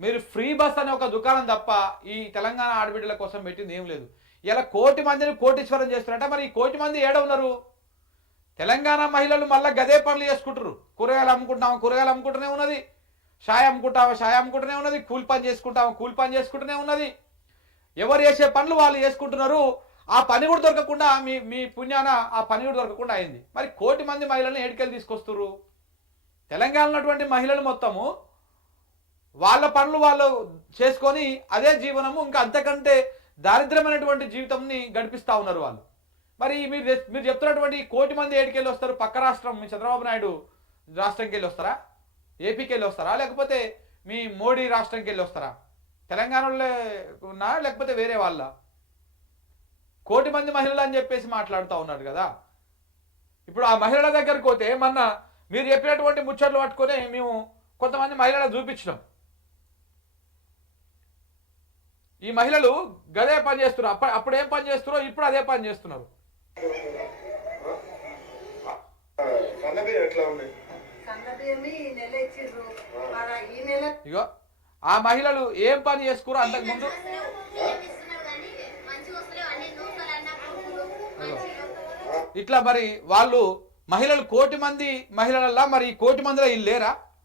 మీరు free bus అనే ఒక దుకాణం తప్ప ఈ తెలంగాణ ఆడబిడ్డల కోసం పెట్టింది ఏం లేదు. ఇలా కోటి మందిని కోటీశ్వరం చేస్తున్నారంటే మరి ఈ కోటి మంది ఏడ ఉన్నారు? తెలంగాణ మహిళలు మళ్ళీ గదే పనులు చేసుకుంటారు. కూరగాయలు అమ్ముకుంటాము, కూరగాయలు అమ్ముకుంటూనే ఉన్నది. షాయ్ అమ్ముకుంటావా, షాయ్ అమ్ముకుంటూనే ఉన్నది. కూలి పని చేసుకుంటావా, కూలి పని చేసుకుంటూనే ఉన్నది. ఎవరు చేసే పనులు వాళ్ళు చేసుకుంటున్నారు. ఆ పని కూడా దొరకకుండా మీ మీ పుణ్యాన ఆ పని కూడా దొరకకుండా అయింది. మరి కోటి మంది మహిళలను ఏడికెళ్ళి తీసుకొస్తారు? తెలంగాణలో ఉన్నటువంటి మహిళలు మొత్తము వాళ్ళ పనులు వాళ్ళు చేసుకొని అదే జీవనము, ఇంకా అంతకంటే దారిద్ర్యమైనటువంటి జీవితంని గడిపిస్తూ ఉన్నారు వాళ్ళు. మరి మీరు చెప్తున్నటువంటి కోటి మంది ఏడికెళ్ళి వస్తారు? పక్క రాష్ట్రం మీ చంద్రబాబు నాయుడు రాష్ట్రంకి వెళ్ళి వస్తారా? ఏపీకి వెళ్ళి వస్తారా? లేకపోతే మీ మోడీ రాష్ట్రంకి వెళ్ళి వస్తారా? తెలంగాణలో ఉన్నా లేకపోతే వేరే వాళ్ళ? కోటి మంది మహిళలు అని చెప్పేసి మాట్లాడుతూ ఉన్నారు కదా. ఇప్పుడు ఆ మహిళల దగ్గరికి పోతే మొన్న మీరు చెప్పినటువంటి ముచ్చట్లు పట్టుకొని మేము కొంతమంది మహిళలకు చూపించినాం. ఈ మహిళలు గదే పని చేస్తున్నారు. అప్పుడు ఏం పని చేస్తున్నారో ఇప్పుడు అదే పని చేస్తున్నారు. ఇగో ఆ మహిళలు ఏం పని చేసుకురో అంతకు ముందు ఇట్లా మరి వాళ్ళు మహిళలు కోటి మంది మహిళలల్లా మరి కోటి మందిలో వీళ్ళు లేరా?